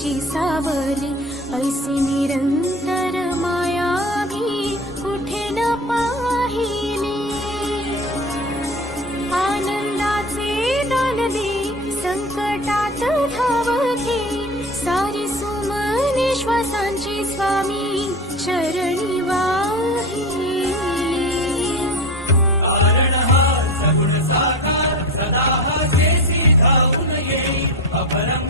श्वासांची सावली, ऐसी निरंतर माया मी कुठे न पाहिली. आनंदाचे दान दे, संकटात धाव घे, सारी सुमने श्वासांची स्वामी चरणी वाहिली. कारण हा सगुण साकार सदा हा जेसी धावून येई, अपरम